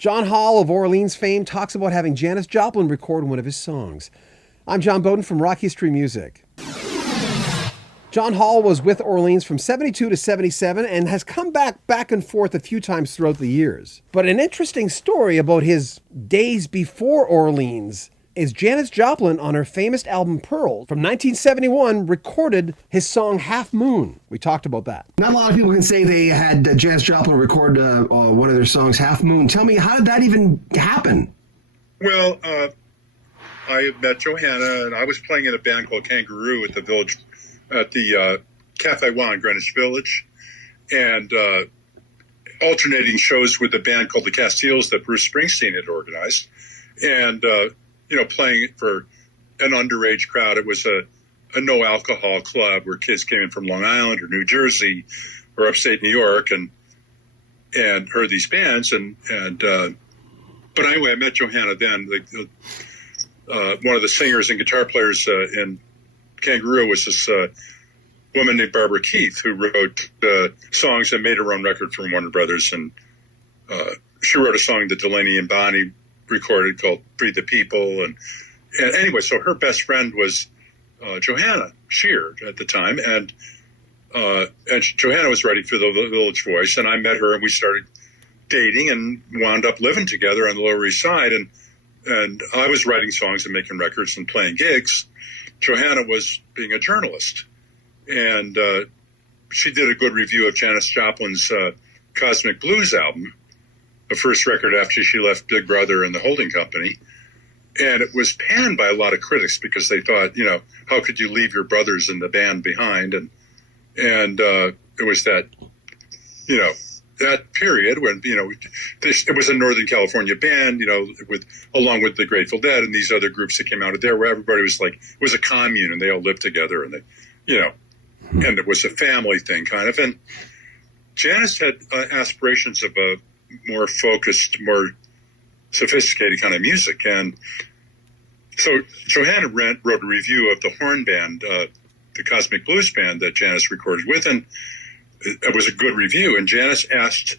John Hall of Orleans fame talks about having Janis Joplin record one of his songs. I'm John Beaudin from Rock History Music. John Hall was with Orleans from 72 to 77 and has come back and forth a few times throughout the years. But an interesting story about his days before Orleans is Janis Joplin on her famous album Pearl from 1971 recorded his song Half Moon. We talked about that. Not a lot of people can say they had Janis Joplin record one of their songs, Half Moon. Tell me, how did that even happen? Well, I met Johanna, and I was playing in a band called Kangaroo at the Cafe One in Greenwich Village, and alternating shows with a band called the Castiles that Bruce Springsteen had organized, and playing for an underage crowd. It was a no alcohol club where kids came in from Long Island or New Jersey or upstate New York and heard these bands, but anyway, I met Johanna then. One of the singers and guitar players in Kangaroo was this woman named Barbara Keith, who wrote songs and made her own record for Warner Brothers. And she wrote a song that Delaney and Bonnie recorded called Free the People. And anyway, so her best friend was Johanna Shear at the time. And Johanna was writing for the Village Voice. And I met her and we started dating and wound up living together on the Lower East Side. And I was writing songs and making records and playing gigs. Johanna was being a journalist, and she did a good review of Janis Joplin's Cosmic Blues album, the first record after she left Big Brother and the holding company. And it was panned by a lot of critics because they thought, how could you leave your brothers in the band behind? And it was that, that period when, it was a Northern California band, along with the Grateful Dead and these other groups that came out of there, where everybody was like, it was a commune and they all lived together and and it was a family thing kind of. And Janis had aspirations of a more focused, more sophisticated kind of music. And so Johanna wrote a review of the horn band, the Cosmic Blues band that Janis recorded with, and it was a good review. And Janis asked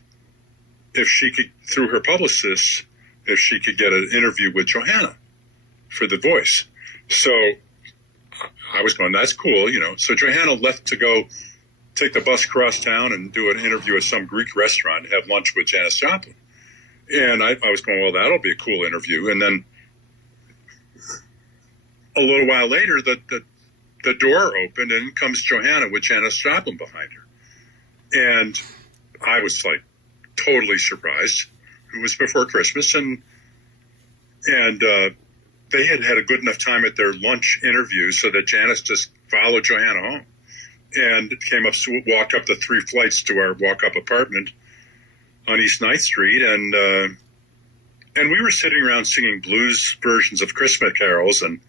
if she could, through her publicist, if she could get an interview with Johanna for The Voice. So I was going, that's cool, So Johanna left to go take the bus across town and do an interview at some Greek restaurant, have lunch with Janis Joplin. And I was going, well, that'll be a cool interview. And then a little while later, the door opened and comes Johanna with Janis Joplin behind her. And I was like totally surprised. It was before Christmas, and they had a good enough time at their lunch interview so that Janis just followed Johanna home and walked up the 3 flights to our walk-up apartment on East 9th Street, and we were sitting around singing blues versions of Christmas carols. And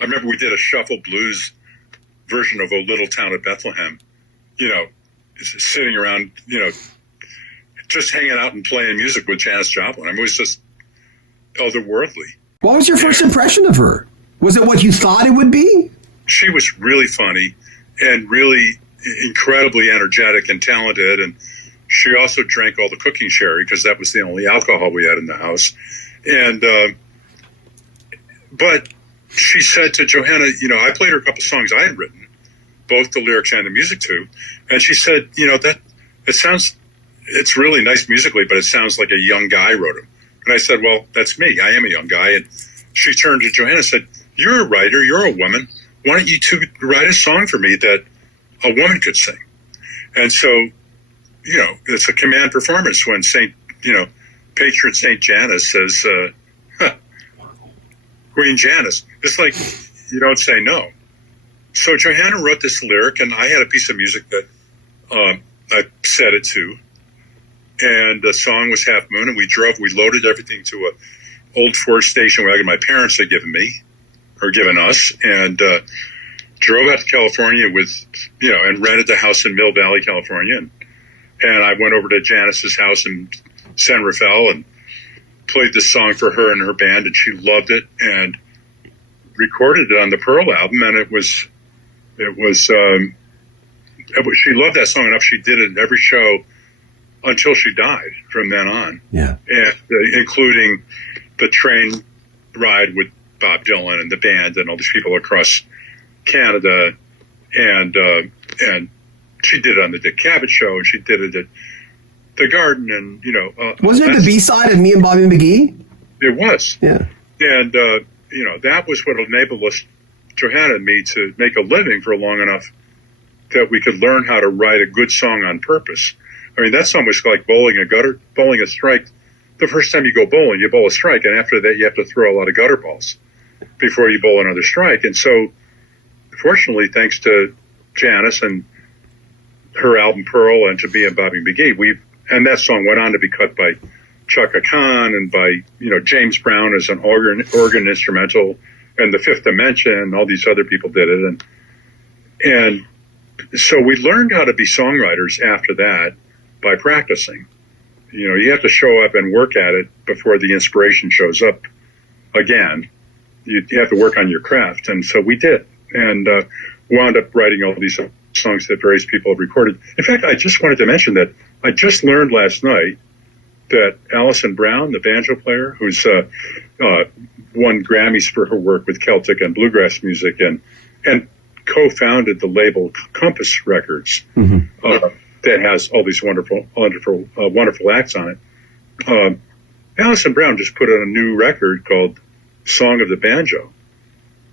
I remember we did a shuffle blues version of O Little Town of Bethlehem, sitting around, just hanging out and playing music with Janis Joplin. I mean, it was just otherworldly. What was your first impression of her? Was it what you thought it would be? She was really funny and really incredibly energetic and talented. And she also drank all the cooking sherry because that was the only alcohol we had in the house. And, but she said to Johanna, I played her a couple songs I had written, both the lyrics and the music too. And she said, it's really nice musically, but it sounds like a young guy wrote them. And I said, well, that's me. I am a young guy. And she turned to Johanna and said, you're a writer. You're a woman. Why don't you two write a song for me that a woman could sing? And so, it's a command performance when patron Saint Janis says, Queen Janis. It's like, you don't say no. So Johanna wrote this lyric, and I had a piece of music that I set it to. And the song was Half Moon, and we loaded everything to a old Ford station wagon my parents had given us, and drove out to California and rented the house in Mill Valley, California. And I went over to Janis's house in San Rafael and played this song for her and her band, and she loved it and recorded it on the Pearl album. And she loved that song enough. She did it in every show until she died from then on. Yeah. And including the train ride with Bob Dylan and the band and all these people across Canada, and she did it on the Dick Cavett show, and she did it at the Garden, and wasn't it the B-side of Me and Bobby McGee? It was, yeah, and that was what enabled us, Johanna and me, to make a living for long enough that we could learn how to write a good song on purpose. I mean, that song was like bowling a strike. The first time you go bowling, you bowl a strike, and after that, you have to throw a lot of gutter balls before you bowl another strike. And so, fortunately, thanks to Janis and her album Pearl and to me and Bobby McGee, and that song went on to be cut by Chaka Khan and by James Brown as an organ instrumental, and the Fifth Dimension, and all these other people did it, and so we learned how to be songwriters after that by practicing. You have to show up and work at it before the inspiration shows up again. You have to work on your craft, and so we did, and wound up writing all these songs that various people have recorded. In fact, I just wanted to mention that I just learned last night that Alison Brown, the banjo player, who's won Grammys for her work with Celtic and bluegrass music, and co-founded the label Compass Records, that has all these wonderful acts on it. Alison Brown just put out a new record called Song of the Banjo,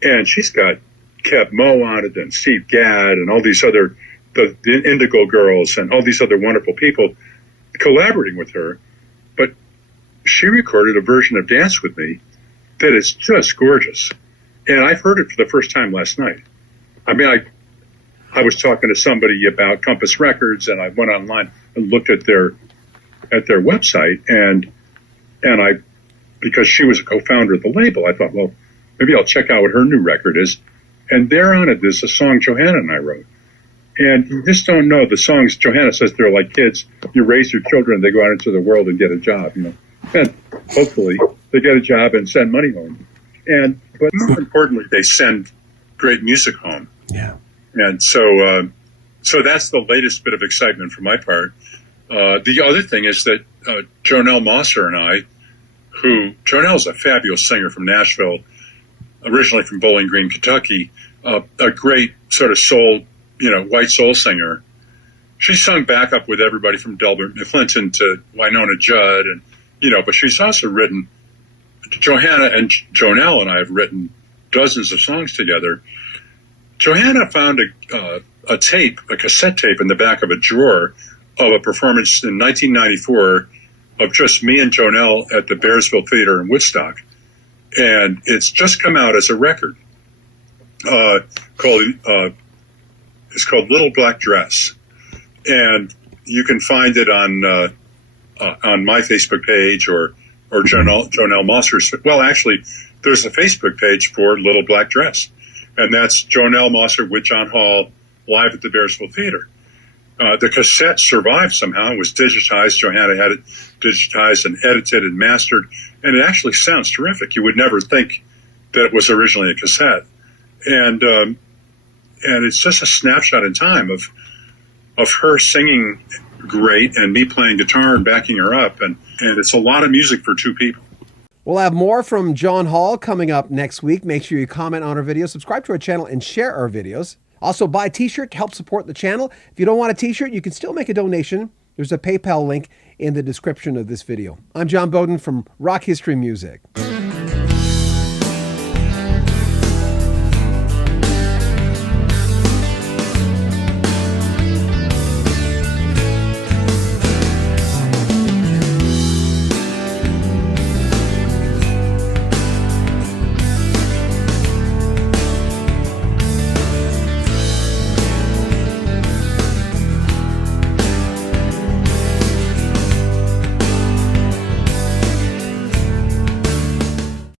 and she's got Kev Moe on it, and Steve Gadd, and all these other the Indigo Girls, and all these other wonderful people collaborating with her. But she recorded a version of Dance With Me that is just gorgeous, and I've heard it for the first time last night. I mean, I was talking to somebody about Compass Records, and I went online and looked at their website, and I, because she was a co-founder of the label, I thought, well, maybe I'll check out what her new record is. And there on it is a song Johanna and I wrote. And you just don't know the songs. Johanna says they're like kids. You raise your children, they go out into the world and get a job, and hopefully they get a job and send money home. But more importantly, they send great music home. Yeah. And so that's the latest bit of excitement for my part. The other thing is that Jonell-Mosser and I, Jonell's a fabulous singer from Nashville, originally from Bowling Green, Kentucky, a great sort of soul, white soul singer. She sung backup with everybody from Delbert McClinton to Wynonna Judd, and but she's also written. Johanna and Jonell and I have written dozens of songs together. Johanna found a cassette tape in the back of a drawer of a performance in 1994 of just me and Jonell at the Bearsville Theater in Woodstock. And it's just come out as a record it's called Little Black Dress. And you can find it on my Facebook page or Jonell-Mosser's. Well, actually, there's a Facebook page for Little Black Dress. And that's Jonell-Mosser with John Hall live at the Bearsville Theater. The cassette survived somehow and was digitized. Johanna had it digitized and edited and mastered, and it actually sounds terrific. You would never think that it was originally a cassette. And it's just a snapshot in time of her singing great and me playing guitar and backing her up. And it's a lot of music for two people. We'll have more from John Hall coming up next week. Make sure you comment on our videos, subscribe to our channel, and share our videos. Also, buy a t-shirt to help support the channel. If you don't want a t-shirt, you can still make a donation. There's a PayPal link in the description of this video. I'm John Beaudin from Rock History Music.